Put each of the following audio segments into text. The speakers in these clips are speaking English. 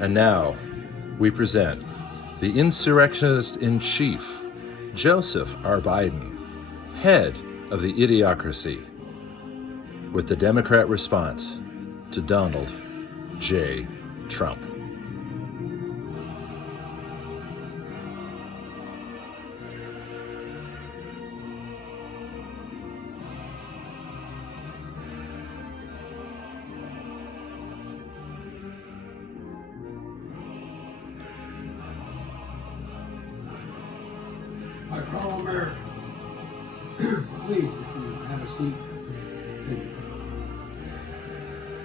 And now, we present the insurrectionist-in-chief, Joseph R. Biden, head of the Idiocracy, with the Democrat response to Donald J. Trump. My fellow Americans, please, if you have a seat.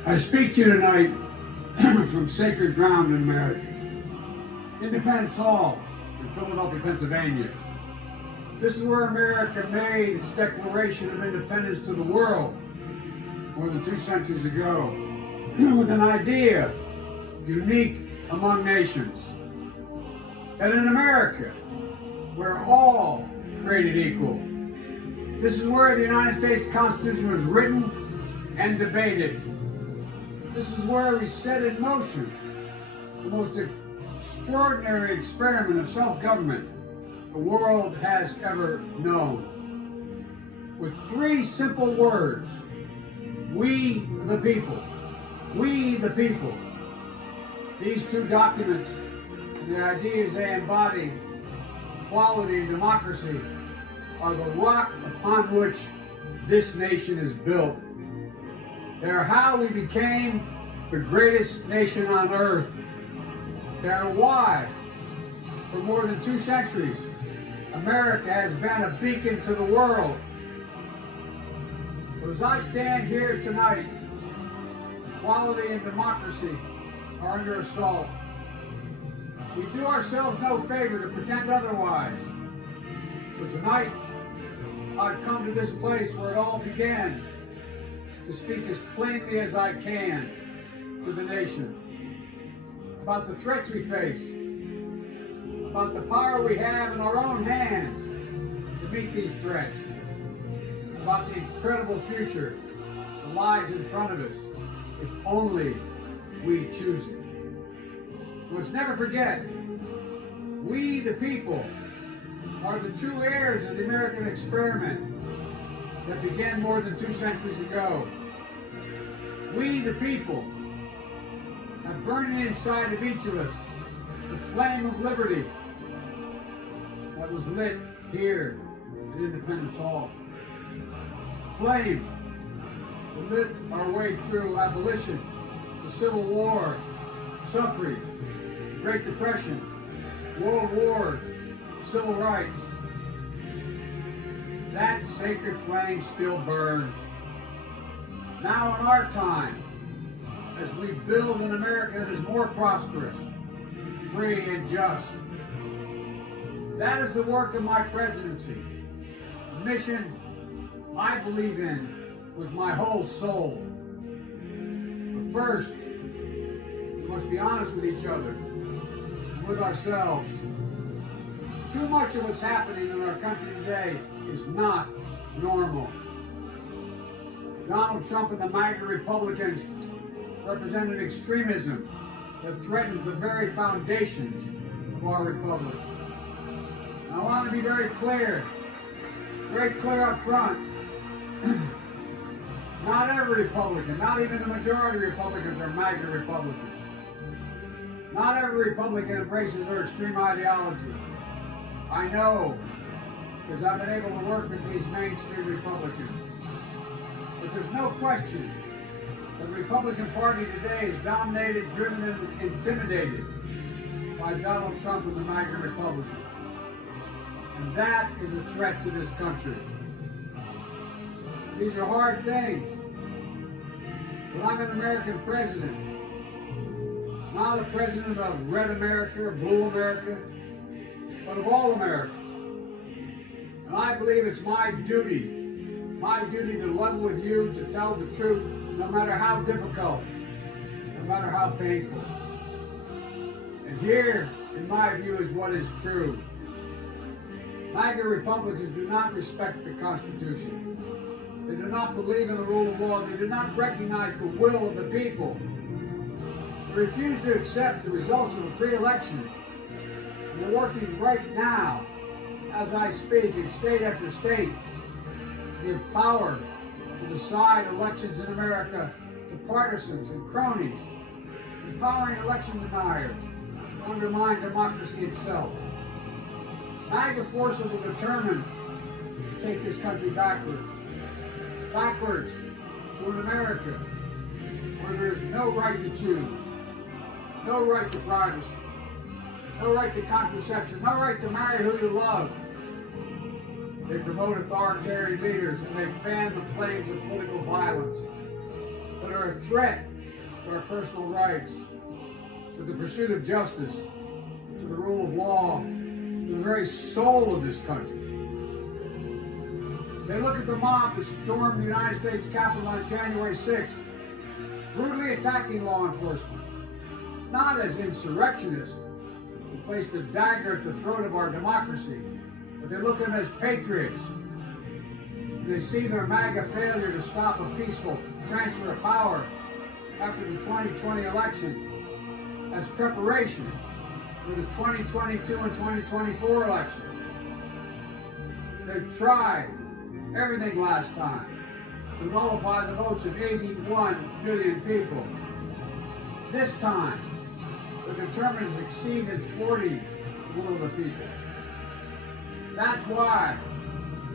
I speak to you tonight from sacred ground in America. Independence Hall in Philadelphia, Pennsylvania. This is where America made its declaration of independence to the world more than 2 centuries ago, with an idea unique among nations, that in America, we're all created equal. This is where the United States Constitution was written and debated. This is where we set in motion the most extraordinary experiment of self-government the world has ever known. With 3 simple words: we the people. We the people. These 2 documents and the ideas they embody, equality and democracy, are the rock upon which this nation is built. They are how we became the greatest nation on earth. They are why, for more than 2 centuries, America has been a beacon to the world. But as I stand here tonight, equality and democracy are under assault. We do ourselves no favor to pretend otherwise. So tonight, I've come to this place where it all began to speak as plainly as I can to the nation about the threats we face, about the power we have in our own hands to meet these threats, about the incredible future that lies in front of us if only we choose it. Let's never forget, we the people are the true heirs of the American experiment that began more than 2 centuries ago. We the people have burning inside of each of us the flame of liberty that was lit here at Independence Hall. Flame that lit our way through abolition, the Civil War, suffrage, Great Depression, World Wars, Civil Rights. That sacred flame still burns. Now in our time, as we build an America that is more prosperous, free and just. That is the work of my presidency. A mission I believe in with my whole soul. But first, we must be honest with each other, with ourselves. Too much of what's happening in our country today is not normal. Donald Trump and the MAGA Republicans represent an extremism that threatens the very foundations of our republic. And I want to be very clear up front. Not every Republican, not even the majority of Republicans are MAGA Republicans. Not every Republican embraces their extreme ideology. I know, because I've been able to work with these mainstream Republicans. But there's no question that the Republican Party today is dominated, driven, and intimidated by Donald Trump and the MAGA Republicans. And that is a threat to this country. These are hard things. But I'm an American president. Not a president of red America or blue America, but of all America. And I believe it's my duty to level with you, to tell the truth, no matter how difficult, no matter how painful. And here, in my view, is what is true. MAGA Republicans do not respect the Constitution. They do not believe in the rule of law. They do not recognize the will of the people. We refuse to accept the results of a free election. We're working right now, as I speak, in state after state, to give power to decide elections in America to partisans and cronies, empowering election deniers to undermine democracy itself. MAGA forces are determined to take this country backwards to an America where there is no right to choose, no right to privacy, no right to contraception, no right to marry who you love. They promote authoritarian leaders and they fan the flames of political violence that are a threat to our personal rights, to the pursuit of justice, to the rule of law, to the very soul of this country. They look at the mob that stormed the United States Capitol on January 6th, brutally attacking law enforcement, not as insurrectionists who placed a dagger at the throat of our democracy, but they look at them as patriots. They see their MAGA failure to stop a peaceful transfer of power after the 2020 election as preparation for the 2022 and 2024 elections. They've tried everything last time to nullify the votes of 81 million people. This time, they're determined to succeed in thwarting the will of the people. That's why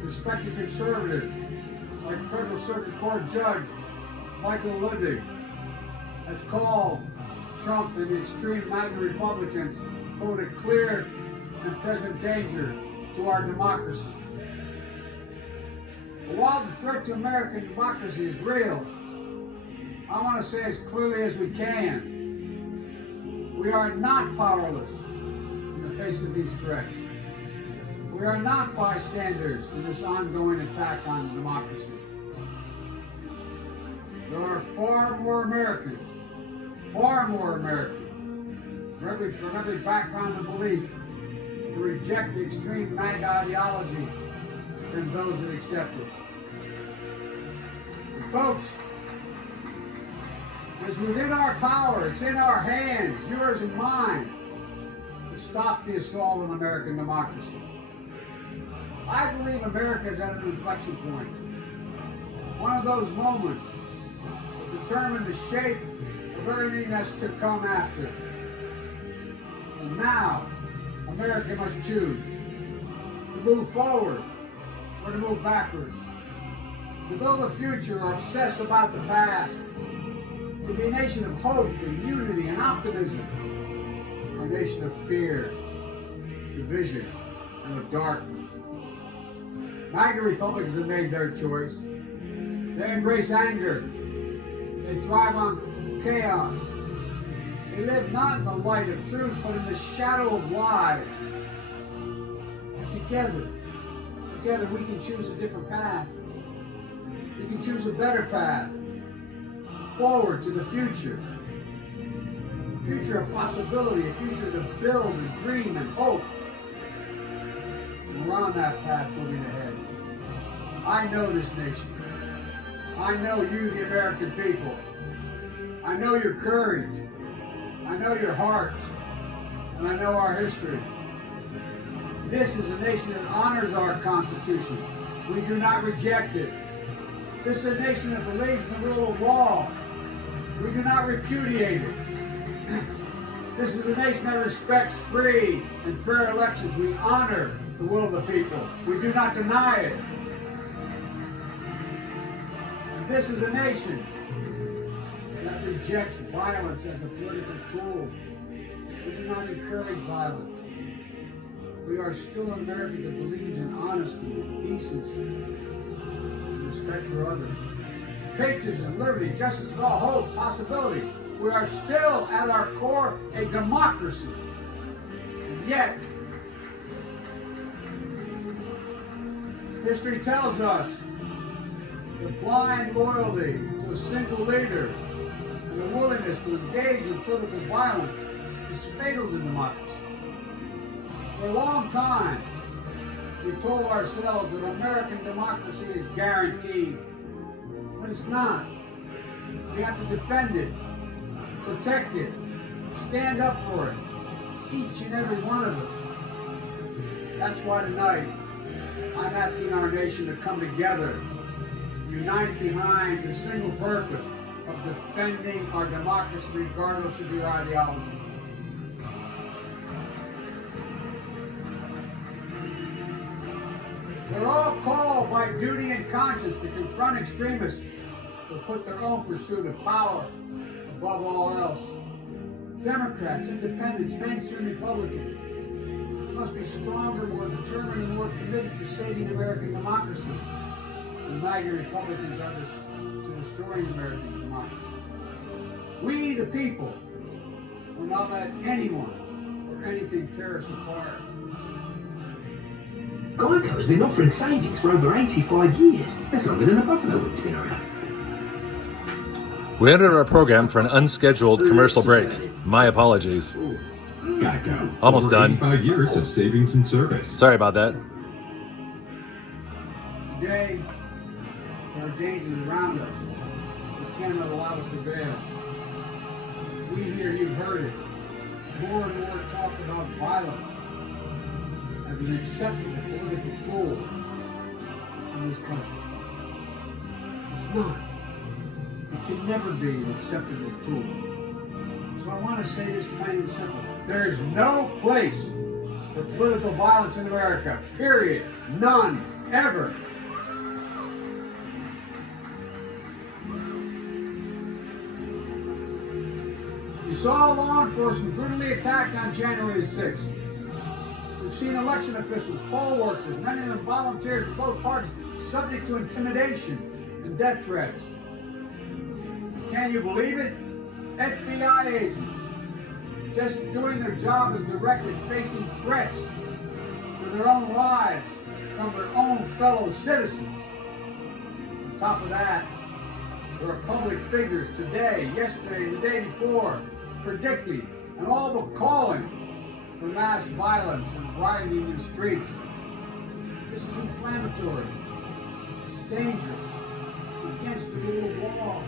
respected conservatives like Federal Circuit Court Judge Michael Ludwig has called Trump and the extreme MAGA Republicans, quote, a clear and present danger to our democracy. But while the threat to American democracy is real, I want to say as clearly as we can, we are not powerless in the face of these threats. We are not bystanders in this ongoing attack on democracy. There are far more Americans, from every background and belief, who reject the extreme MAGA ideology than those that accept it. And folks, it's within our power, it's in our hands, yours and mine, to stop the assault on American democracy. I believe America is at an inflection point. One of those moments determine the shape of everything that's to come after. And now, America must choose to move forward or to move backwards, to build a future or obsess about the past, to be a nation of hope and unity and optimism, or a nation of fear, division, and of darkness. MAGA Republicans have made their choice. They embrace anger. They thrive on chaos. They live not in the light of truth, but in the shadow of lies. And together we can choose a different path. We can choose a better path. Forward to the future. A future of possibility, a future to build and dream and hope. And we're on that path moving ahead. I know this nation. I know you, the American people. I know your courage. I know your hearts. And I know our history. This is a nation that honors our Constitution. We do not reject it. This is a nation that believes in the rule of law. We do not repudiate it. This is a nation that respects free and fair elections. We honor the will of the people. We do not deny it. And this is a nation that rejects violence as a political tool. We do not encourage violence. We are still an America that believes in honesty, decency, and respect for others. Patriotism, liberty, justice for all, hope, possibility. We are still, at our core, a democracy. And yet, history tells us that blind loyalty to a single leader and the willingness to engage in political violence is fatal to democracy. For a long time, we told ourselves that American democracy is guaranteed, but it's not. We have to defend it, protect it, stand up for it. Each and every one of us. That's why tonight I'm asking our nation to come together, unite behind the single purpose of defending our democracy regardless of your ideology. They're all called by duty and conscience to confront extremists who put their own pursuit of power above all else. Democrats, independents, mainstream Republicans must be stronger, more determined, and more committed to saving American democracy. The MAGA Republicans are to destroying American democracy. We, the people, will not let anyone or anything tear us apart. Geico has been offering savings for over 85 years. That's longer than the Buffalo Wing's been around. We entered our program for an unscheduled commercial break. My apologies. Geico. Almost over done. 85 years of savings and service. Sorry about that. Today, there are dangers around us. We cannot allow it to prevail. We here, you've heard it, more and more talk about violence as an acceptable political tool in this country. It's not. It can never be an acceptable tool. So I want to say this plain and simple. There is no place for political violence in America. Period. None. Ever. You saw law enforcement brutally attacked on January the 6th. We've seen election officials, poll workers, many of them volunteers of both parties, subject to intimidation and death threats. Can you believe it? FBI agents just doing their job as directed, facing threats to their own lives from their own fellow citizens. On top of that, there are public figures today, yesterday, and the day before, predicting and all but calling for mass violence and rioting in the streets. This is inflammatory. It's dangerous. It's against the rule of law.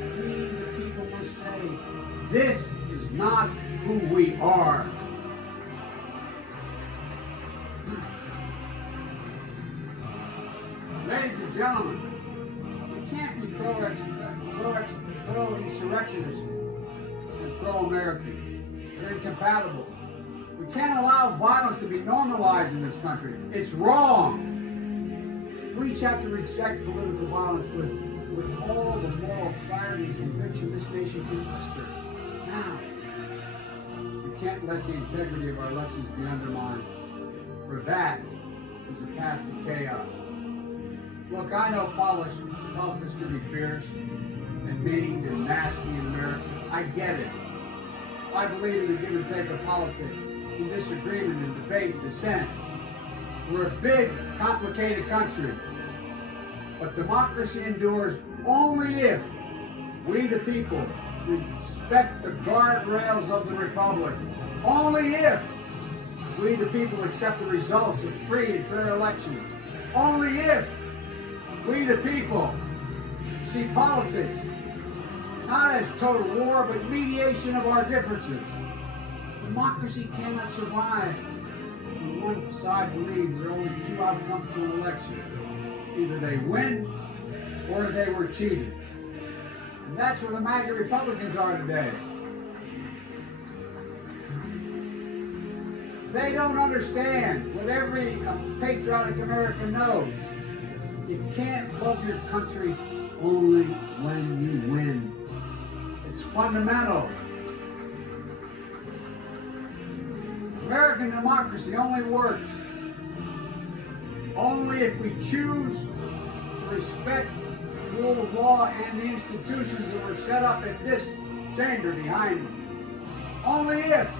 We, the people, must say, this is not who we are. Ladies and gentlemen, we can't be pro-insurrectionists and pro-American. They're incompatible. We can't allow violence to be normalized in this country. It's wrong. We each have to reject political violence with all the moral clarity and conviction this nation can muster. Now, we can't let the integrity of our elections be undermined, for that is a path to chaos. Look, I know politics can be fierce and mean and nasty in America. I get it. I believe in the give and take of politics, in disagreement and debate, dissent. We're a big, complicated country. But democracy endures only if we, the people, respect the guardrails of the republic. Only if we, the people, accept the results of free and fair elections. Only if we, the people, see politics not as total war, but mediation of our differences. Democracy cannot survive when one side believes there are only two outcomes to an election. Either they win or they were cheated. And that's where the MAGA Republicans are today. They don't understand what every patriotic American knows. You can't love your country only when you win. It's fundamental. American democracy only works only if we choose to respect the rule of law and the institutions that were set up at this chamber behind me. Only if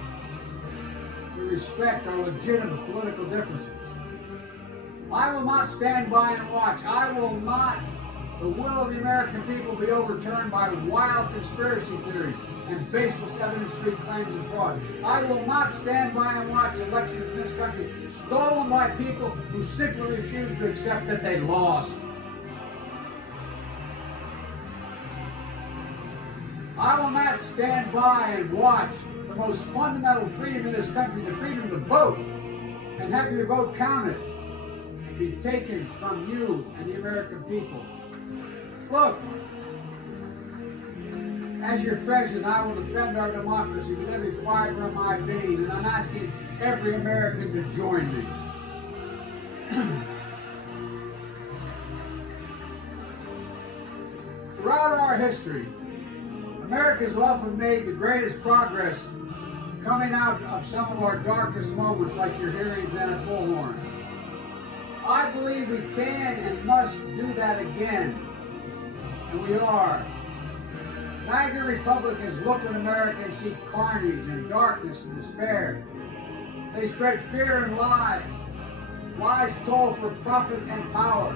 we respect our legitimate political differences. I will not stand by and watch. I will not, the will of the American people, be overturned by wild conspiracy theories and baseless evidence street claims and fraud. I will not stand by and watch elections in this country stolen by people who simply refuse to accept that they lost. I will not stand by and watch the most fundamental freedom in this country, the freedom to vote, and have your vote counted and be taken from you and the American people. Look, as your president, I will defend our democracy with every fiber of my being, and I'm asking every American to join me. Throughout our history, America has often made the greatest progress coming out of some of our darkest moments, like you're hearing Bennett Bullhorn. I believe we can and must do that again, and we are. Neither Republicans look at America and see carnage and darkness and despair. They spread fear and lies. Lies told for profit and power.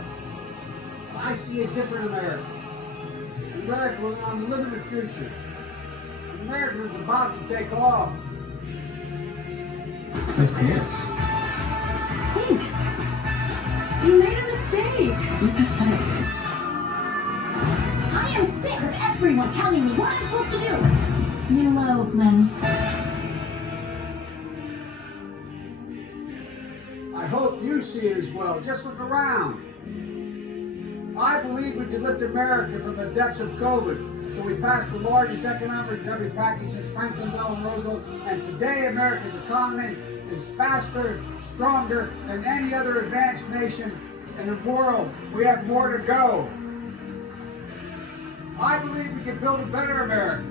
I see a different America. An America with an unlimited future. An America that's about to take off. Nice pants. Thanks. You made a mistake. You're pathetic. I am sick of everyone telling me what I'm supposed to do. New low, Lens. I hope you see it as well. Just look around. I believe we could lift America from the depths of COVID. So we passed the largest economic recovery package since Franklin Delano Roosevelt. And today America's economy is faster, stronger than any other advanced nation in the world. We have more to go. I believe we can build a better America.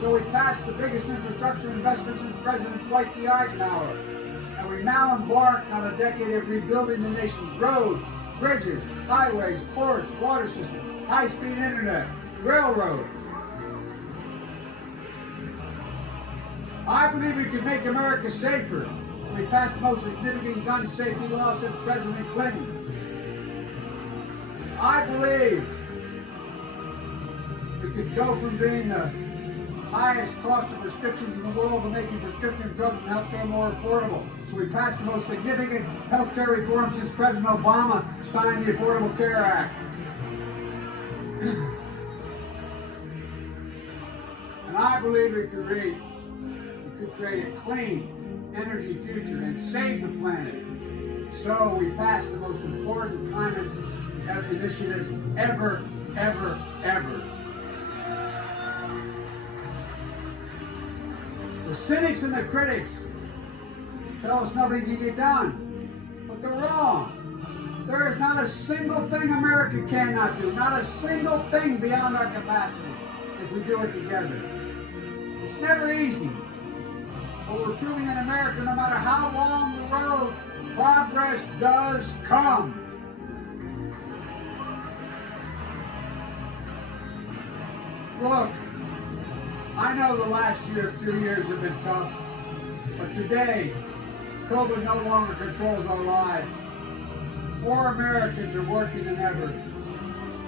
So we passed the biggest infrastructure investment since President Dwight D. Eisenhower. And we now embark on a decade of rebuilding the nation's roads, bridges, highways, ports, water systems, high-speed internet, railroads. I believe we can make America safer. We passed the most significant gun safety law since President Clinton. I believe we could go from being the highest cost of prescriptions in the world to making prescription drugs and healthcare more affordable. So we passed the most significant healthcare reform since President Obama signed the Affordable Care Act. And I believe we could create a clean energy future and save the planet. So we passed the most important climate initiative ever. The cynics and the critics tell us nothing can get done, but they're wrong. There is not a single thing America cannot do, not a single thing beyond our capacity if we do it together. It's never easy, but we're proving in America, no matter how long the road, progress does come. Look, I know the last few years have been tough, but today, COVID no longer controls our lives. More Americans are working than ever.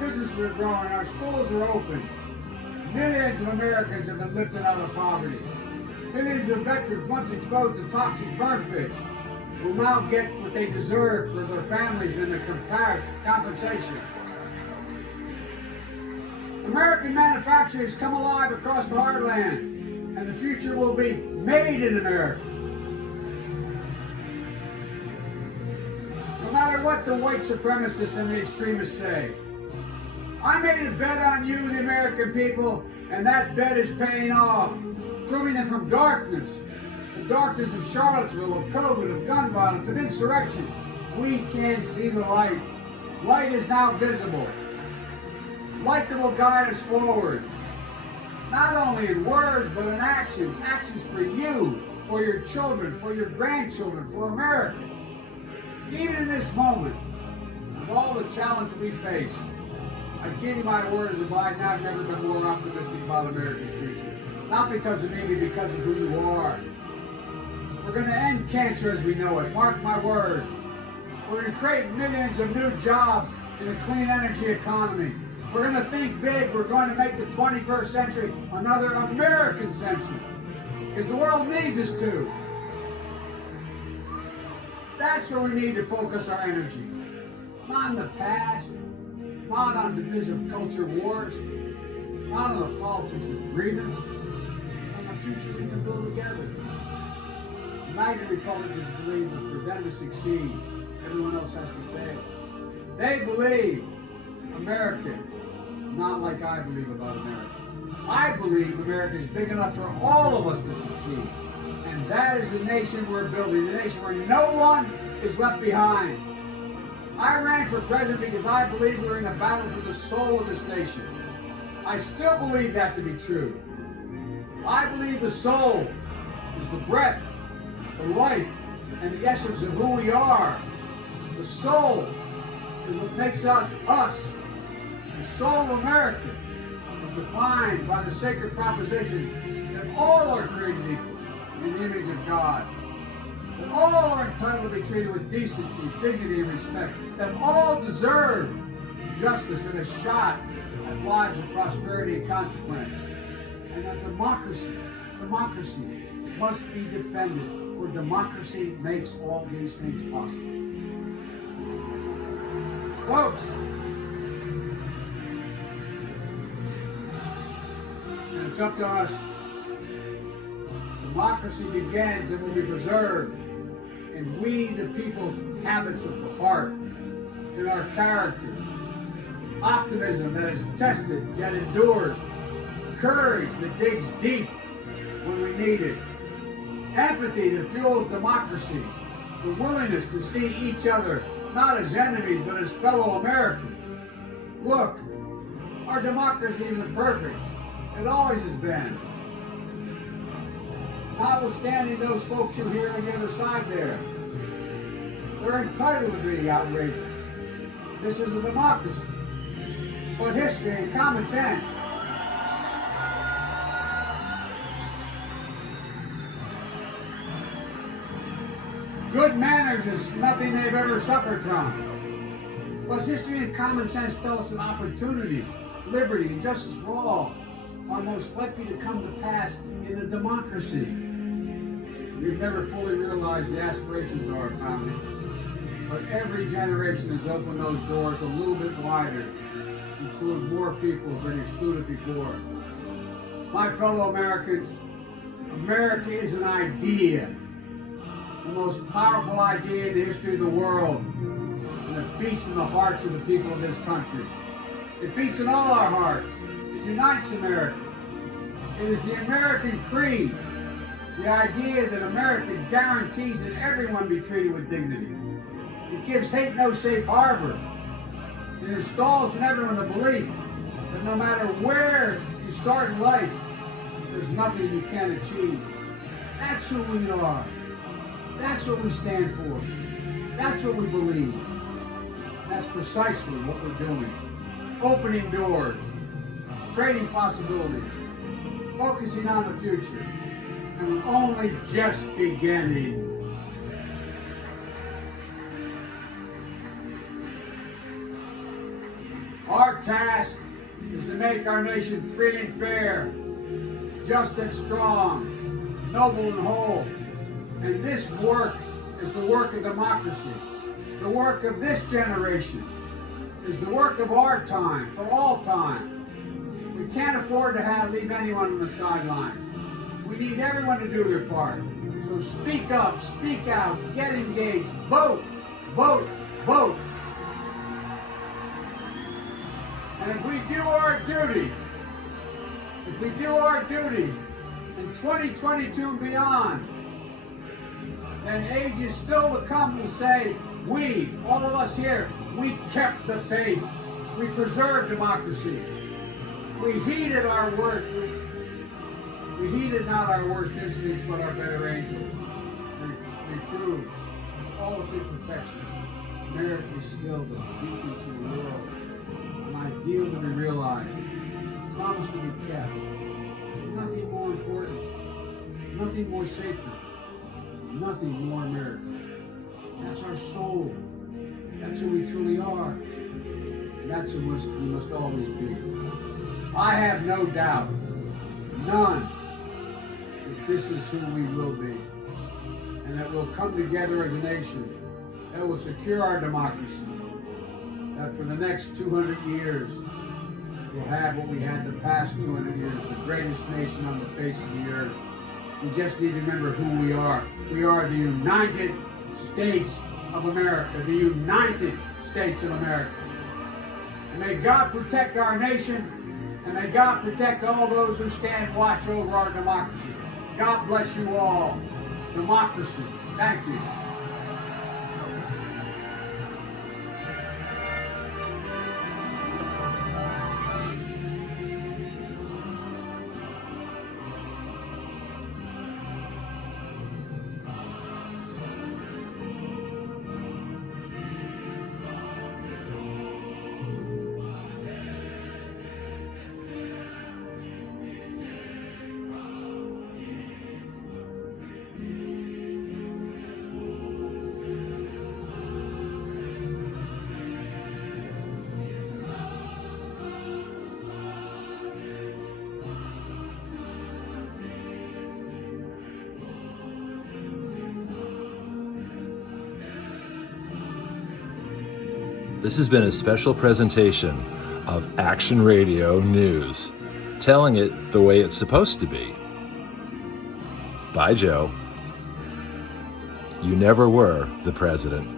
Businesses are growing, our schools are open. Millions of Americans have been lifted out of poverty. Millions of veterans once exposed to toxic burn pits will now get what they deserve for their families and the compensation. American manufacturers come alive across the heartland, and the future will be made in America. No matter what the white supremacists and the extremists say, I made a bet on you, the American people, and that bet is paying off, proving that from darkness, the darkness of Charlottesville, of COVID, of gun violence, of insurrection, we can see the light. Light is now visible. Light that will guide us forward, not only in words, but in actions. Actions for you, for your children, for your grandchildren, for America. Even in this moment, with all the challenge we face, I give you my word as a Biden, I've never been more optimistic about America's future. Not because of me, but because of who you are. We're going to end cancer as we know it. Mark my word. We're going to create millions of new jobs in a clean energy economy. We're going to think big. We're going to make the 21st century another American century. Because the world needs us to. That's where we need to focus our energy. Not on the past. Not on divisive culture wars. not on the politics of grievance, on the future we can build together. MAGA Republicans believe that for them to succeed, everyone else has to fail. They believe America, not like I believe about America. I believe America is big enough for all of us to succeed. And that is the nation we're building, the nation where no one is left behind. I ran for president because I believe we're in a battle for the soul of this nation. I still believe that to be true. I believe the soul is the breath, the life, and the essence of who we are. The soul is what makes us us. The soul of America is defined by the sacred proposition that all are created equal in the image of God. That all are entitled to be treated with decency, dignity, and respect. That all deserve justice and a shot at lives of prosperity and consequence. And that democracy must be defended, for democracy makes all these things possible. Folks, and it's up to us. Democracy begins and will be preserved in we, the people's habits of the heart, in our character, optimism that is tested yet endures, courage that digs deep when we need it, empathy that fuels democracy, the willingness to see each other not as enemies but as fellow Americans. Look, our democracy isn't perfect. It always has been. Notwithstanding those folks you hear on the other side there, they're entitled to be outrageous. This is a democracy. But history and common sense good manners is nothing they've ever suffered from. But history and common sense tell us an opportunity, liberty, and justice for all are most likely to come to pass in a democracy. We've never fully realized the aspirations of our founding, but every generation has opened those doors a little bit wider, include more people who've been excluded before. My fellow Americans, America is an idea, the most powerful idea in the history of the world, and it beats in the hearts of the people of this country. It beats in all our hearts. It unites America. It is the American creed, the idea that America guarantees that everyone be treated with dignity. It gives hate no safe harbor. It installs in everyone the belief that no matter where you start in life, there's nothing you can't achieve. That's who we are. That's what we stand for. That's what we believe. That's precisely what we're doing. Opening doors, creating possibilities, focusing on the future, and we're only just beginning. Our task is to make our nation free and fair, just and strong, noble and whole. And this work is the work of democracy. The work of this generation is the work of our time, for all time. We can't afford to leave anyone on the sidelines. We need everyone to do their part. So speak up, speak out, get engaged, vote, vote, vote. And if we do our duty, in 2022 and beyond, then ages still to come will say, we, all of us here, we kept the faith. We preserved democracy. We heeded our work. We heeded not our worst instincts, but our better angels. We proved all its imperfections. America is still the beacon to the world, an ideal to be realized, a promise to be kept. Nothing more important, nothing more sacred, nothing more American. That's our soul. That's who we truly are. And that's who we must always be. I have no doubt, none, that this is who we will be. And that we'll come together as a nation that will secure our democracy. That for the next 200 years, will have what we had the past 200 years, the greatest nation on the face of the earth. We just need to remember who we are. We are the United States of America, the United States of America. And may God protect our nation, and may God protect all those who stand watch over our democracy. God bless you all. Democracy. Thank you. This has been a special presentation of Action Radio News, telling it the way it's supposed to be. Bye, Joe. You never were the president.